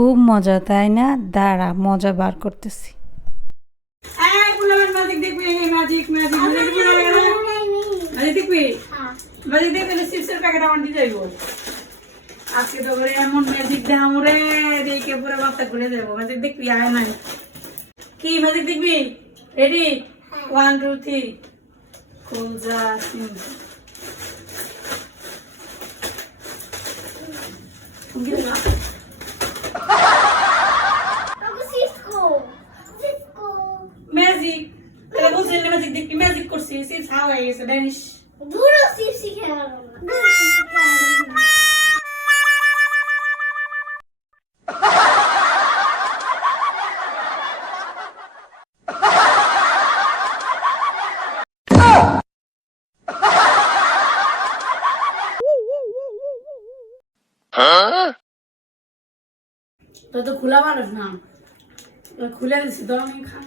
খুব মজা তাই না? দাঁড়া মজা বার করতেছি। ম্যাজিক দেখবি, ম্যাজিক ম্যাজিক ম্যাজিক দেখবি, ম্যাজিক দেখলে চিপসের প্যাকেট আমার দিয়ে যাইব। আজকে তো করে এমন ম্যাজিক দেখাম রে, দেখে পুরো মাথা ঘুরে যাবো। ম্যাজিক দেখবি? আয় নাই কি ম্যাজিক দেখবি? রেডি? 1 2 3 খুল যা। ম্যাজিক তাহলে বুঝলেন না? ম্যাজিক দেখবি, ম্যাজিক করছি, চিপস হাওয়া হয়ে গেছে, ড্যানিশ। দূরও চিপস খেয়ে গেল না। তো তো খোলা মানুষ না, খুলে দিচ্ছি তো আমি খা।